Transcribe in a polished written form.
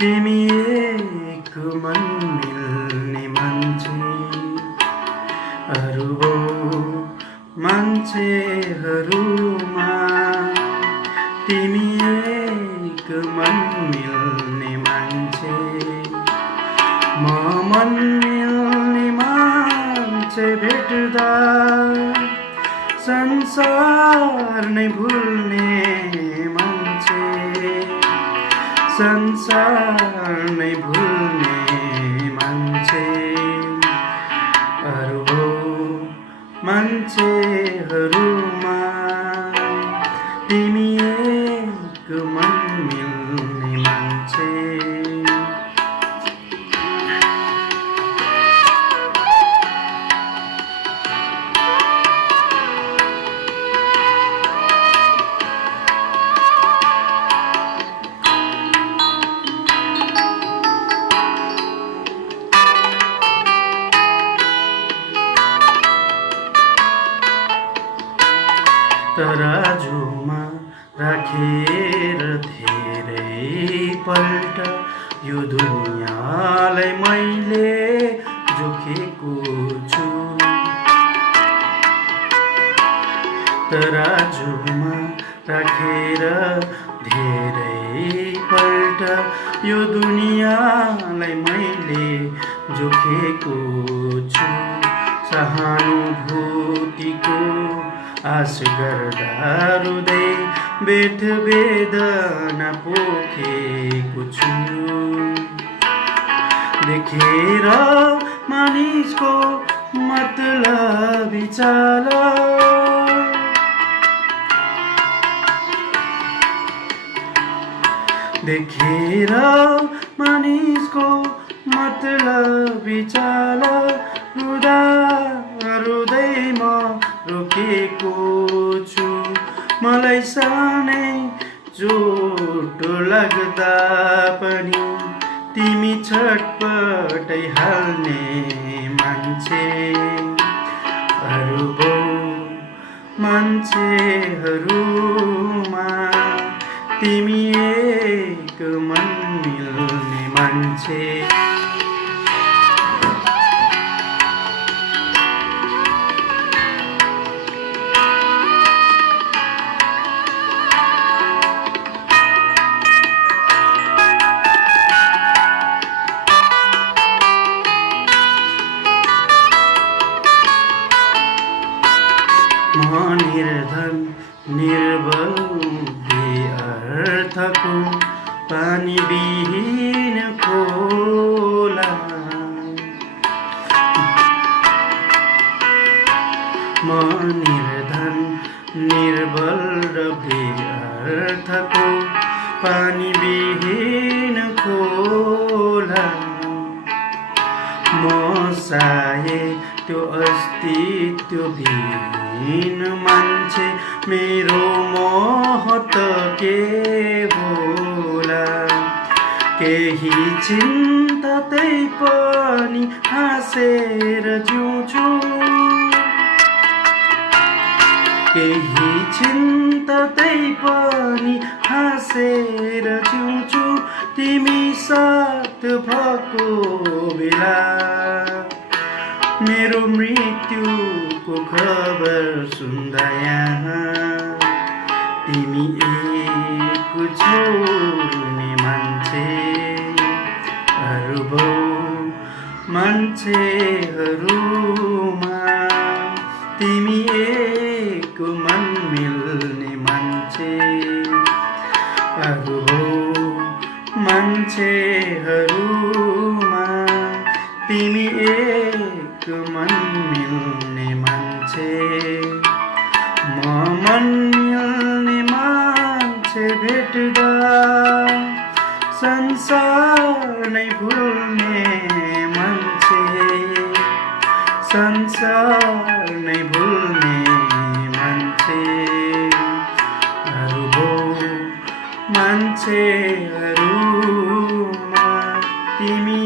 तिमी एक मन मिल्ने मान्छे अरू मान्छेहरूमा तिमी एक मन मिल्ने मान्छे म मन मिल्ने मान्छे भेट्दा संसार नै भुल्ने मान्छे संसार नै भुल्ने मान्छे अरू मान्छेहरूमा तिमी एक मन मिल्ने मान्छे तराजुमा राखेर धेरैपल्ट यो दुनियाँलाई मैले जोखेको छु तराजुमा राखेर धेरैपल्ट यो दुनियाँलाई मैले जोखेको छु सहानुभूतिको आश गर्दा हृदय बेठ वेदना पोखेको छु देखेर मानिसको मतलबी चाल देखेर मानिसको मतलबी चाल हृदयमा रोकेको छु मलाई सानै चोट लाग्दा पनि तिमी छटपटै हाल्ने मान्छे अरू मान्छेहरूमा तिमी एक मन मिल्ने मान्छे म निर्धन निर्बल बेअर्थको पानी विहीन खोला म निर्धन निर्बल र बेअर्थको पानी विहीन खोला म साये त्यो अस्तित्व विहीन मान्छे मेरो महत्व के होला केही चिन्ता तै पनि हाँसेर जिउँछु केही चिन्ता तै पनि हाँसेर जिउँछु तिमी साथ भएको बेला मेरो मृत्युको खबर सुन्दा यहाँ तिमी एक छोड्ने मान्छे अरू मान्छेहरूमा तिमी एक मन मिल्ने मान्छे अरू मान्छेहरूमा तिमी एक मन मिल्ने मान्छे म मन मिल्ने मान्छे भेट्दा संसार नै भुल्ने मान्छे संसार नै भुल्ने मान्छे अरू मान्छेहरूमा तिमी